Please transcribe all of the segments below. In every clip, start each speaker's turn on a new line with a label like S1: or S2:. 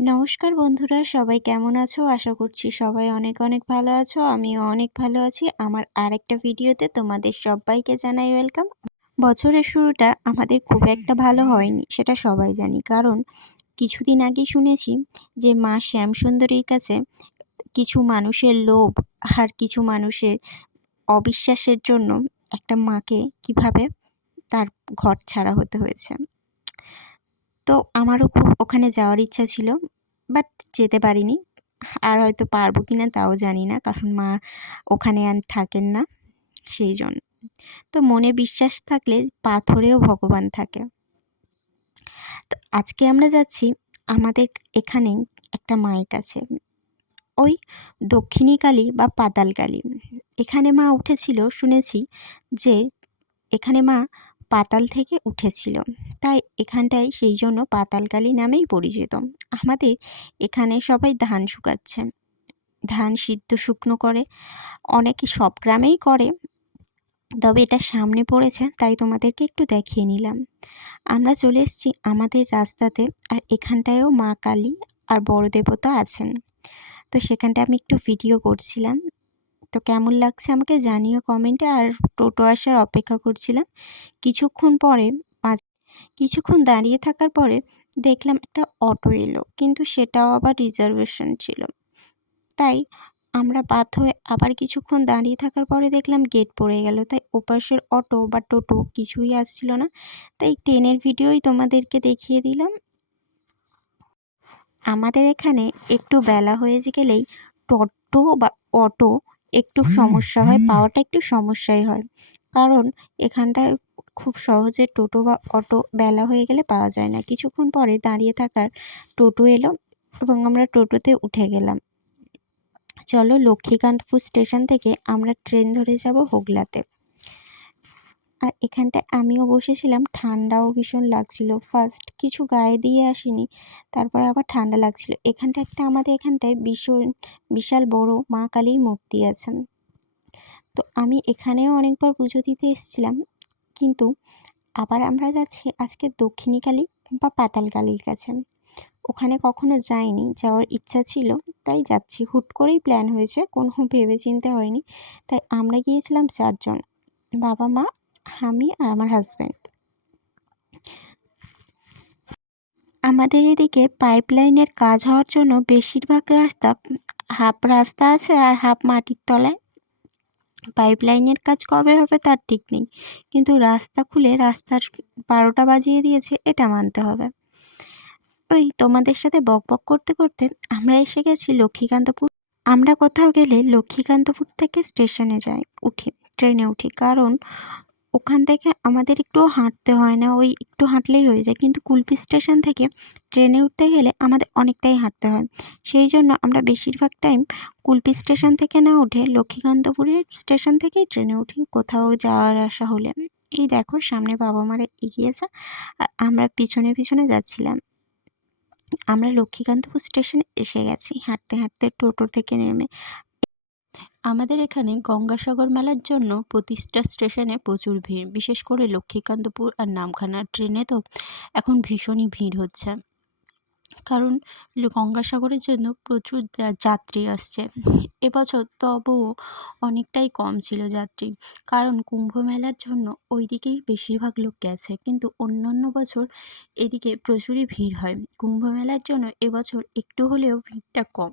S1: নমস্কার বন্ধুরা, সবাই কেমন আছো? আশা করছি সবাই অনেক অনেক ভালো আছো, আমিও অনেক ভালো আছি। আমার আরেকটা ভিডিওতে তোমাদের সবাইকে জানাই ওয়েলকাম। বছরের শুরুটা আমাদের খুব একটা ভালো হয়নি, সেটা সবাই জানি। কারণ কিছুদিন আগে শুনেছি যে মা শ্যামসুন্দরীর কাছে কিছু মানুষের লোভ আর কিছু মানুষের অবিশ্বাসের জন্য একটা মাকে কীভাবে তার ঘর ছাড়া হতে হয়েছে। তো আমারও খুব ওখানে যাওয়ার ইচ্ছা ছিল, বাট যেতে পারিনি। আর হয়তো পারব কি না তাও জানি না, কারণ মা ওখানে আর থাকেন না, সেই জন্য। তো মনে বিশ্বাস থাকলে পাথরেও ভগবান থাকে। তো আজকে আমরা যাচ্ছি, আমাদের এখানেই একটা মায়ের কাছে। ওই দক্ষিণী কালী বা পাতাল কালী। এখানে মা উঠেছিল, শুনেছি যে এখানে মা পাতাল থেকে উঠেছিল। তাই এখানটায় সেই জন্য পাতালকালী নামেই পরিচিত। আমাদের এখানে সবাই ধান শুকাচ্ছে। ধান সিদ্ধ শুকনো করে। অনেকে সব গ্রামেই করে। তবে এটা সামনে পড়েছে, তাই তোমাদেরকে একটু দেখিয়ে নিলাম। আমরা চলে এসেছি আমাদের রাস্তাতে, আর এখানটায়ও মা কালী আর বড় দেবতা আছেন। তো সেখানটায় আমি একটু ভিডিও করছিলাম। তো কেমন লাগছে আমাকে জানিও কমেন্টে। আর টোটো আসার অপেক্ষা করছিলাম। কিছুক্ষণ পরে কিছুক্ষণ দাঁড়িয়ে থাকার পরে দেখলাম একটা অটো এলো, কিন্তু সেটাও আবার রিজার্ভেশন ছিল। তাই আমরা বাধ্য হয়ে আবার কিছুক্ষণ দাঁড়িয়ে থাকার পরে দেখলাম গেট পড়ে গেল। তাই ওপাশের অটো বা টোটো কিছুই আসছিল না। তাই ট্রেনের ভিডিওই তোমাদেরকে দেখিয়ে দিলাম। আমাদের এখানে একটু বেলা হয়ে গেলেই টোটো বা অটো একটু সমস্যা হয় পাওয়াটা একটু সমস্যাই হয়। কারণ এখানটায় খুব সহজে টোটো বা অটো বেলা হয়ে গেলে পাওয়া যায় না। কিছুক্ষণ পরে দাঁড়িয়ে থাকার টোটো এলো এবং আমরা টোটোতে উঠে গেলাম। চলো লক্ষ্মীকান্তপুর স্টেশন থেকে আমরা ট্রেন ধরে যাব হোগলাতে। আর এখানটায় আমিও বসেছিলাম। ঠান্ডাও ভীষণ লাগছিল। ফার্স্ট কিছু গায়ে দিয়ে আসিনি, তারপরে আবার ঠান্ডা লাগছিল। এখানটা একটা আমাদের এখানটায় ভীষণ, বিশাল বড় মা কালীর মূর্তি আছে। তো আমি এখানেও অনেকবার পুজো দিতে এসেছিলাম, কিন্তু আবার আমরা যাচ্ছি আজকে দক্ষিণী কালী বা পাতাল কালীর কাছে। ওখানে কখনো যাইনি, যাওয়ার ইচ্ছা ছিল, তাই যাচ্ছি। হুট করেই প্ল্যান হয়েছে, কোনো ভেবে চিনতে হয়নি। তাই আমরা গিয়েছিলাম চারজন, বাবা মা আমি আর আমার হাজব্যান্ড আমাদের এদিকে পাইপ লাইনের কাজ হওয়ার জন্য বেশিরভাগ রাস্তা হাফ রাস্তা আছে আর হাফ মাটির তলায়। পাইপ লাইনের কাজ কবে হবে তার ঠিক নেই, কিন্তু রাস্তা খুলে রাস্তার বারোটা বাজিয়ে দিয়েছে, এটা মানতে হবে। ওই তোমাদের সাথে বক বক করতে করতে আমরা এসে গেছি লক্ষ্মীকান্তপুর। আমরা কোথাও গেলে লক্ষ্মীকান্তপুর থেকে স্টেশনে যাই, উঠি ট্রেনে উঠি, কারণ ওখান থেকে আমাদের একটুও হাঁটতে হয় না, ওই একটু হাঁটলেই হয়ে যায়। কিন্তু কুলপি স্টেশন থেকে ট্রেনে উঠতে গেলে আমাদের অনেকটাই হাঁটতে হয়। সেই জন্য আমরা বেশিরভাগ টাইম কুলপি স্টেশন থেকে না উঠে লক্ষ্মীকান্তপুরের স্টেশন থেকেই ট্রেনে উঠি, কোথাও যাওয়ার আসা হলে। এই দেখো, সামনে বাবা মারা এগিয়েছে আর আমরা পিছনে পিছনে যাচ্ছিলাম। আমরা লক্ষ্মীকান্তপুর স্টেশনে এসে গেছি। হাঁটতে হাঁটতে টোটো থেকে নেমে আমাদের এখানে গঙ্গাসাগর মেলার জন্য প্রতিটা স্টেশনে প্রচুর ভিড়, বিশেষ করে লক্ষ্মীকান্তপুর আর নামখানা ট্রেনে তো এখন ভীষণই ভিড় হচ্ছে। কারণ গঙ্গাসাগরের জন্য প্রচুর যাত্রী আসছে। এবছর তবুও অনেকটাই কম ছিল যাত্রী। কারণ কুম্ভ মেলার জন্য ওই দিকেই বেশিরভাগ লোক গেছে। কিন্তু অন্যান্য বছর এদিকে প্রচুরই ভিড় হয়। কুম্ভ মেলার জন্য এবছর একটু হলেও ভিড়টা কম।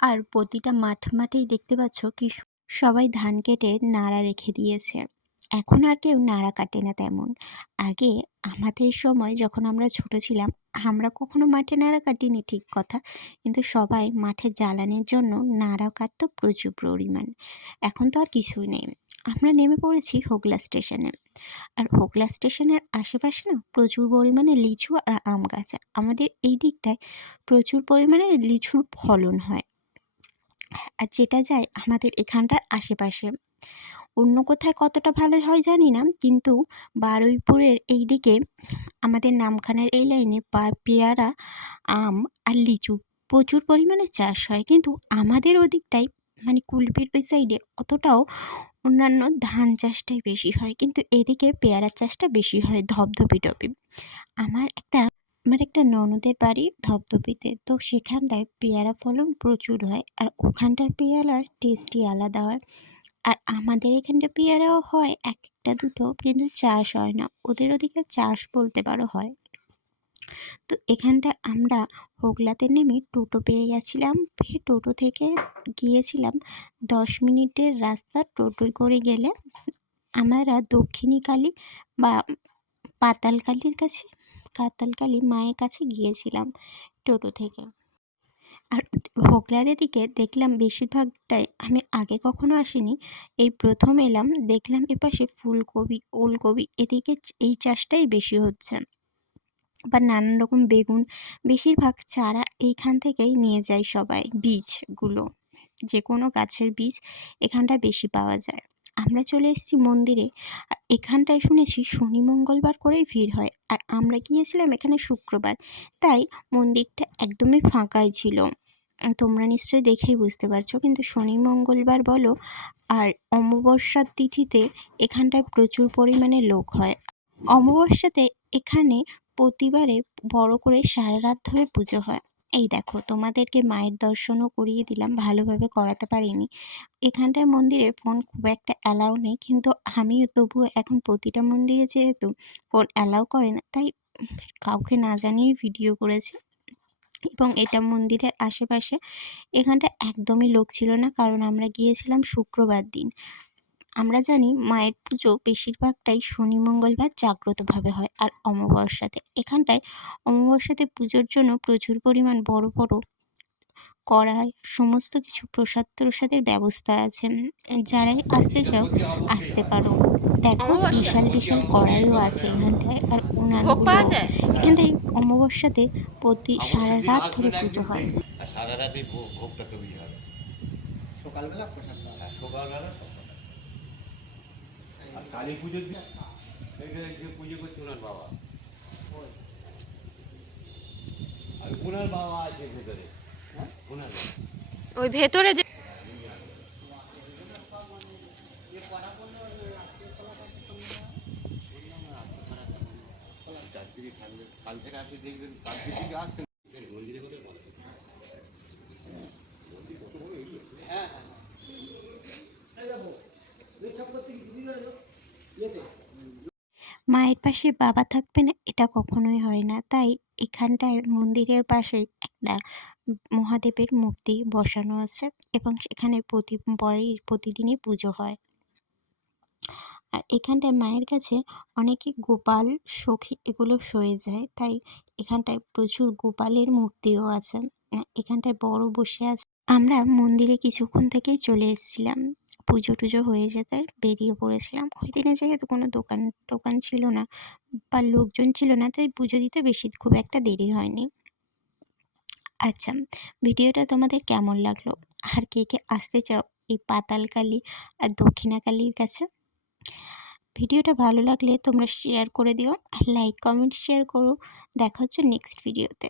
S1: আর প্রতিটা মাঠ মাঠেই দেখতে পাচ্ছ কি সবাই ধান কেটে নাড়া রেখে দিয়েছে। এখন আর কেউ নাড়া কাটে না তেমন। আগে আমাদের সময় যখন আমরা ছোট ছিলাম, আমরা কখনো মাঠে নাড়া কাটিনি, ঠিক কথা। কিন্তু সবাই মাঠে জ্বালানির জন্য নাড়া কাটতো প্রচুর পরিমাণ। এখন তো আর কিছুই নেই। আমরা নেমে পড়েছি হোগলা স্টেশনে। আর হোগলা স্টেশনের আশেপাশে না প্রচুর পরিমাণে লিচু আর আম গাছ। আমাদের এই দিকটায় প্রচুর পরিমাণে লিচুর ফলন হয়। আর যেটা যায় আমাদের এখানটার আশেপাশে। অন্য কোথায় কতটা ভালো হয় জানি না, কিন্তু বারুইপুরের এই দিকে আমাদের নামখানার এই লাইনে পেয়ারা, আম আর লিচু প্রচুর পরিমাণে চাষ হয়। কিন্তু আমাদের ওদিকটাই মানে কুলপির ওই সাইডে অতটাও অন্যান্য ধান চাষটাই বেশি হয়। কিন্তু এদিকে পেয়ারা চাষটা বেশি হয় ধপধপি টপি আমার একটা আমার একটা ননদের বাড়ি ধপধপিতে তো সেখানটায় পেয়ারা ফলন প্রচুর হয় আর ওখানটার পেয়ারার টেস্টই আলাদা হয়। আর আমাদের এখানটা পেয়ারাও হয় এক একটা দুটো, কিন্তু চাষ হয় না। ওদের ওদিকে চাষ বলতে পারো হয়। তো এখানটা আমরা হোগলাতে নেমে টোটো পেয়ে গেছিলাম। পেয়ে টোটো থেকে গিয়েছিলাম দশ মিনিটের রাস্তা টোটোয় করে গেলে। আমরা দক্ষিণী কালী বা পাতালকালীর কাছে কাতালকালী মায়ের কাছে গিয়েছিলাম টোটো থেকে। আর হোগলার দিকে দেখলাম বেশিরভাগটাই, আমি আগে কখনো আসিনি, এই প্রথম এলাম, দেখলাম এপাশে ফুলকপি, ওলকপি, এদিকে এই চাষটাই বেশি হচ্ছে। বা নানান রকম বেগুন, বেশিরভাগ চারা এইখান থেকেই নিয়ে যায় সবাই, বীজগুলো। যে কোনো গাছের বীজ এখানটায় বেশি পাওয়া যায়। আমরা চলে এসেছি মন্দিরে। এখানটায় শুনেছি শনি মঙ্গলবার করেই ভিড় হয়। আর আমরা গিয়েছিলাম এখানে শুক্রবার। তাই মন্দিরটা একদমই ফাঁকাই ছিল। তোমরা নিশ্চয়ই দেখেই বুঝতে পারছ। কিন্তু শনি মঙ্গলবার বলো, আর অমাবস্যার তিথিতে এখানটায় প্রচুর পরিমাণে লোক হয়। অমাবস্যাতে এখানে প্রতিবারে বড় করে সারা রাত ধরে পুজো হয়। এই দেখো, তোমাদেরকে মায়ের দর্শনও করিয়ে দিলাম, ভালোভাবে করাতে পারিনি। এখানটায় মন্দিরে ফোন খুব একটা অ্যালাউ নেই, কিন্তু আমি তবুও এখন প্রতিটা মন্দিরে যেহেতু ফোন অ্যালাউ করে না, তাই কাউকে না জানিয়েই ভিডিও করেছি। এবং এটা মন্দিরের আশেপাশে, এখানটা একদমই লোক ছিল না, কারণ আমরা গিয়েছিলাম শুক্রবার দিন। আমরা জানি মায়ের পুজো বেশিরভাগটাই শনি মঙ্গলবার জাগ্রতভাবে হয় আর অমাবস্যাতে। এখানটায় অমাবস্যাতে পুজোর জন্য প্রচুর পরিমাণ বড় বড় কড়াই সমস্ত কিছু প্রসাদ প্রসাদের ব্যবস্থা আছে। যারাই আসতে চাও আসতে পারো। দেখো বিশাল বিশাল কড়াইও আছে এখানটায় আর উনানগুলো এখানটায় অমাবস্যাতে প্রতি সারা রাত ধরে পুজো হয়।
S2: সারা রাতে ভোগটা তৈরি হবে
S3: সকালবেলা প্রসাদ।
S2: আর সকালবেলা সকাল আর কালী পুজোর দিন। যে পুজো করছে ওনার বাবা। আর ওনার বাবা আছে ভেতরে। হ্যাঁ? ওনার
S4: ওই ভেতরে যে
S2: কাল থেকে আসে দেখবেন কালকে দিকে আসতে মন্দিরে কোথায় বলে
S1: মায়ের পাশে বাবা থাকবে না, এটা কখনোই হয় না। তাই এখানটায় মন্দিরের পাশেই একটা মহাদেবের মূর্তি বসানো আছে এবং এখানে প্রতি পরেই প্রতিদিনই পুজো হয়। আর এখানটায় মায়ের কাছে অনেকে গোপাল, সখী এগুলো সয়ে যায়, তাই এখানটায় প্রচুর গোপালের মূর্তিও আছে। এখানটায় বড় বসে আছে। আমরা মন্দিরে কিছুক্ষণ থেকেই চলে এসেছিলাম। পুজো টুজো হয়ে যেতে বেরিয়ে পড়েছিলাম। ওই দিনে যেহেতু কোনো দোকান, টোকান ছিল না বা লোকজন ছিল না, তাই পুজো দিতে বেশি খুব একটা দেরি হয়নি। আচ্ছা ভিডিওটা তোমাদের কেমন লাগল? আর কে কে আসতে চাও এই পাতালকালী আর দক্ষিণাকালীর কাছে? ভিডিওটা ভালো লাগলে তোমরা শেয়ার করে দিও আর লাইক কমেন্ট শেয়ার করো। দেখা হচ্ছে নেক্সট ভিডিওতে